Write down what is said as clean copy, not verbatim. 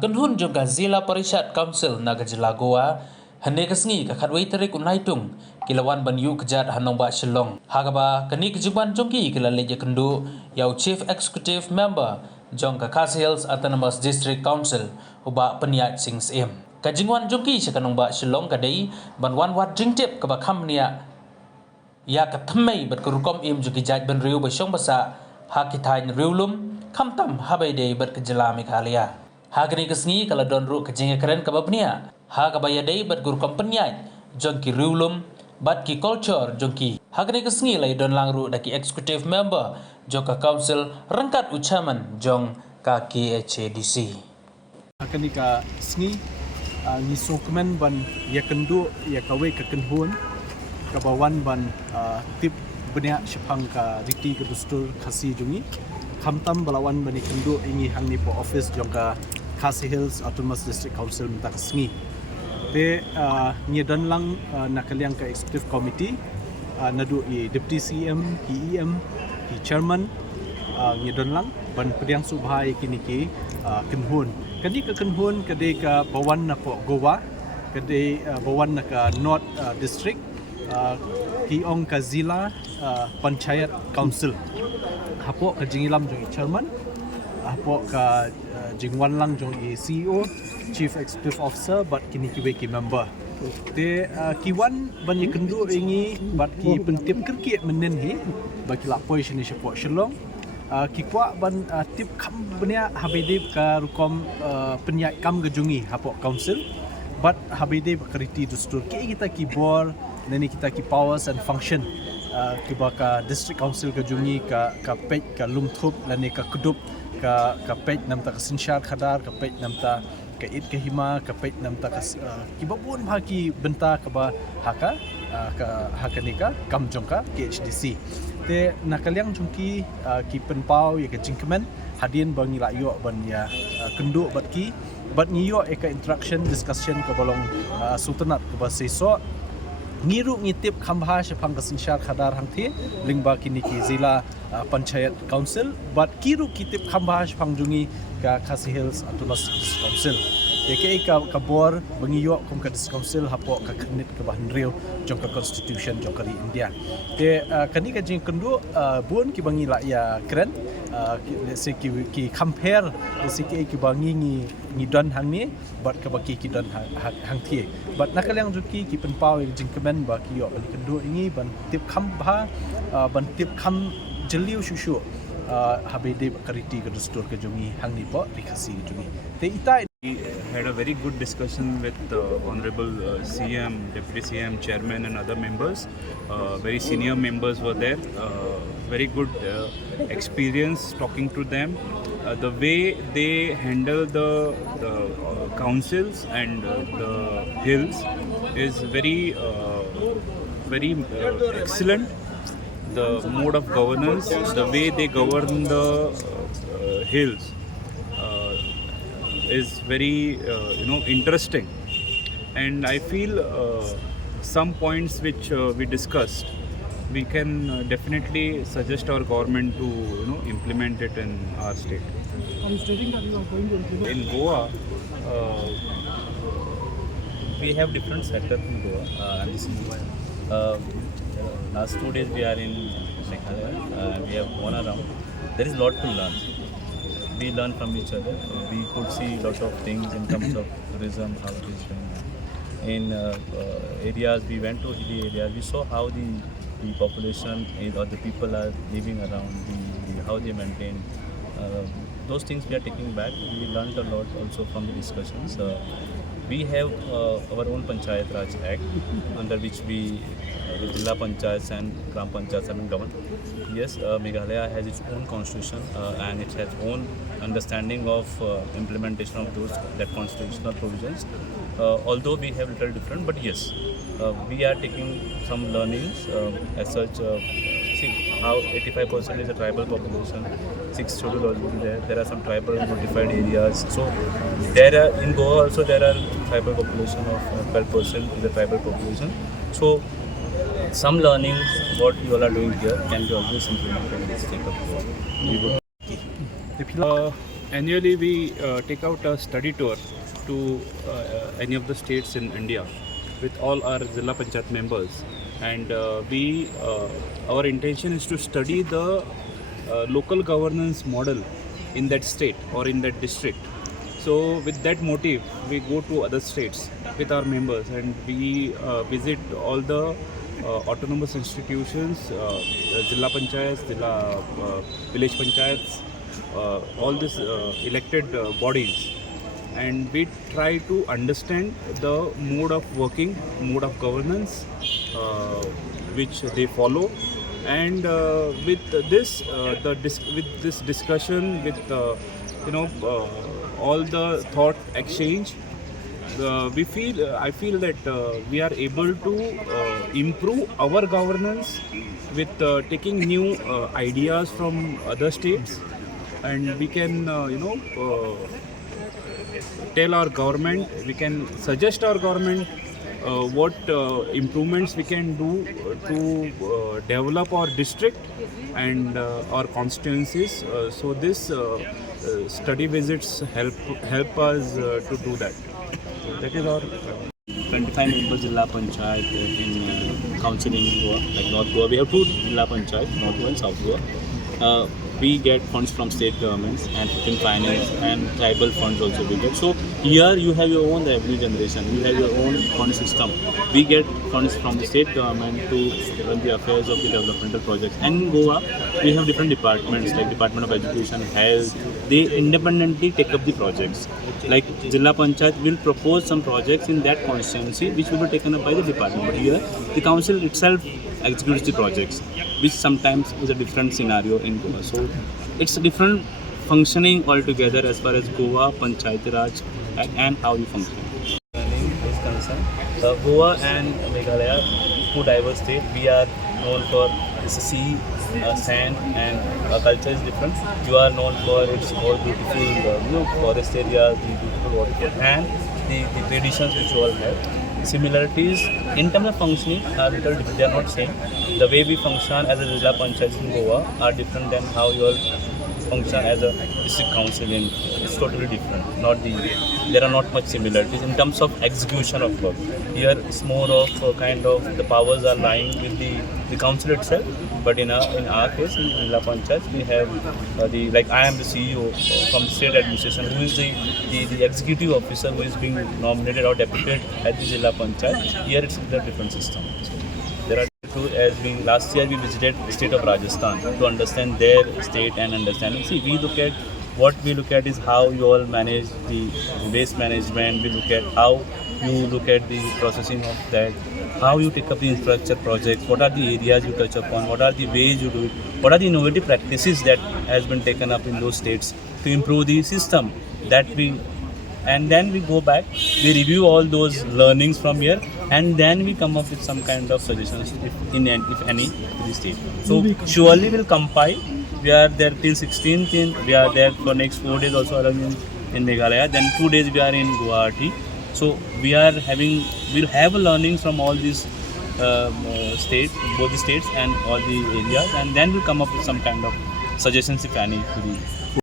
Kenhun juga Zila Parishad Council na Gajila Goa hane kasngi ka khatwei tarik unaitung kilawan ban yu kejat hanong ba Shillong hagaba kani kejuban jongki kila leje kendu yau Chief Executive Member jong ka Khas Hills Autonomous District Council uba bniah sing CEM kajingwan jongki sekanong ba Shillong kadai ban wan wat jingtip ka ba khamnia ya ka thammai bat kurukom im juki jaj ban riu ba shong basa hakitain riulum khamtam habai dei bat kejala Meghalaya hagani kesngi kala don ru kejinga keren ka ba bniah ha ka baya dei bat kurukom penyai jongki riulum bat ki culture jongki hagani kesngi lai don langru daki executive member joka council rangkat ucaman jong ka KHADC hagani ka sngi ni sokmen ban ya kendu ya kawe ka kenhun ka bawan ban tip bniah shapang ka riti ka dustur khasi jungi khamtam balawan bani kendu ingi hangni po office jongka Khas Hills Autonomous District Council minta sngi te ni dan lang nakaliang ka executive committee nadu i deputy CEM EM i chairman ni dan lang ban pediang subhai kini ki kenhun kadi ka kenhun kadi ka bawan na po Goa kadi bawan na ka North District ki ong ka Zila Parishad Council hapo ka jingilam jong chairman hapo ka jingwan lang jong CEO Chief Executive Officer but kini ki member te kiwan ban ye kendu ingi bat ki pentip kerki menen hi baki lapoi sini support Shillong ki kwa ban tip kam bniah habide ka rukom penyai kam gejungi hapo council but habide bakriti dustur ki kita ki bor nani kita ki powers and function ki baka district council gejungi ka pej ka lumthup lani ka kudup ka pej namta ka sinshar khadar ka pej namta ka it ka hima ka pej namta ka ki babun bhaki benta ka ba haka haka nika kam jongka KHADC te nakaliang jongki ki penpau ya ka jingkemen hadin bangi la yo ban ya kendu bat ki bat ngiyo eka interaction discussion ka balong sultanat ka ba seso ngiru ngitip khambha shapang kasinshar khadar hangthi lingba kini ki Zila Parishad Council but kiru kitip khambha shapang jungi ka Khas Hills Autonomous District Council eke ka bor bangiyo kum ka district council hapo ka knit ka bahnriu jong ka constitution jong kari India te kani ka jing kendu bun ki bangi la ya keren se ki compare se ki bangi ni don hang ni but ka baki ki don hang thi but nakaliang juki ki penpau jing kemen ba ki yo bali kendu ingi ban tip khambha ban tip kham jeliu shushu habide kariti ka dustur ka jungi hang ni po rikhasi jungi te ita We had a very good discussion with Honorable CEM, Deputy CEM, Chairman and other members. Very senior members were there. Very good experience talking to them. The way they handle the councils and the hills is very excellent. The mode of governance, the way they govern the hills is very interesting, and I feel some points which we discussed we can definitely suggest our government to implement it in our state. Are you stating that you are going to implement? In Goa we have different sectors in Goa and this is last 2 days we are in Meghalaya. We have gone around. There is a lot to learn. We learn from each other. We could see a lot of things in terms of tourism, how it is going. In areas, we went to hilly areas, we saw how the population or the people are living around, how they maintain. Those things we are taking back. We learned a lot also from the discussions. We have our own Panchayat Raj Act under which we Zila Panchayats and Gram Panchayats have been governed. Yes, Meghalaya has its own constitution and it has own understanding of implementation of that constitutional provisions. Although we have little different, but yes, we are taking some learnings as such. See how 85% is a tribal population, 6 schedule already there. There are some tribal notified areas. So there are in Goa also there are tribal population of 12% is a tribal population. So some learning what you all are doing here can be always implemented in the state of Goa. annually we take out a study tour to any of the states in India with all our Zila Panchayat members, and our intention is to study the local governance model in that state or in that district. So with that motive, we go to other states with our members, and we visit all the autonomous institutions, Zila Panchayats, Zila village panchayats, all these elected bodies, and we try to understand the mode of working, mode of governance which they follow, and with this with this discussion, with all the thought exchange, I feel that we are able to improve our governance with taking new ideas from other states, and we can tell our government, we can suggest our government what improvements we can do to develop our district and our constituencies. So this study visits help us to do that. So that is our 25 members Zila Panchayat in council in Goa, like North Goa. We have two Zila Panchayat, North Goa and South Goa. We get funds from state governments and in finance and tribal funds also we get. So here you have your own revenue generation, you have your own fund system. We get funds from the state government to run the affairs of the developmental projects. And in Goa, we have different departments like Department of Education, Health. They independently take up the projects. Like Zila Panchayat will propose some projects in that constituency which will be taken up by the department. But here, the council itself executes the projects, which sometimes is a different scenario in Goa. So it's a different functioning altogether as far as Goa, Panchayati Raj and how you function. Is concerned, Goa and Meghalaya, two diverse states. We are known for its sea, sand, and culture is different. You are known for its more beautiful forest areas, the beautiful waterfall, and the traditions which you all have. Similarities in terms of functioning are little different. They are not same. The way we function as a Zila Panchayat in Goa are different than how you all function as a district council in. It's totally different. There are not much similarities in terms of execution of work. Here it's more of kind of the powers are lying with the council itself. But in our case, in Zila Panchayat, we have I am the CEO from state administration, who is the executive officer who is being nominated or deputed at the Zila Panchayat. Here it's a different system. So there are two, as being last year we visited the state of Rajasthan to understand their state and understanding. See, what we look at is how you all manage the waste management. We look at how you look at the processing of that, how you take up the infrastructure projects, what are the areas you touch upon, what are the ways you do it, what are the innovative practices that has been taken up in those states to improve the system and then we go back, we review all those learnings from here, and then we come up with some kind of suggestions, if any, to the state. So surely we'll compile. We are there till 16th. We are there for next 4 days also around in Meghalaya. Then 2 days we are in Guwahati. So we'll have a learning from all these states, both the states and all the areas, and then we'll come up with some kind of suggestions, if any, to the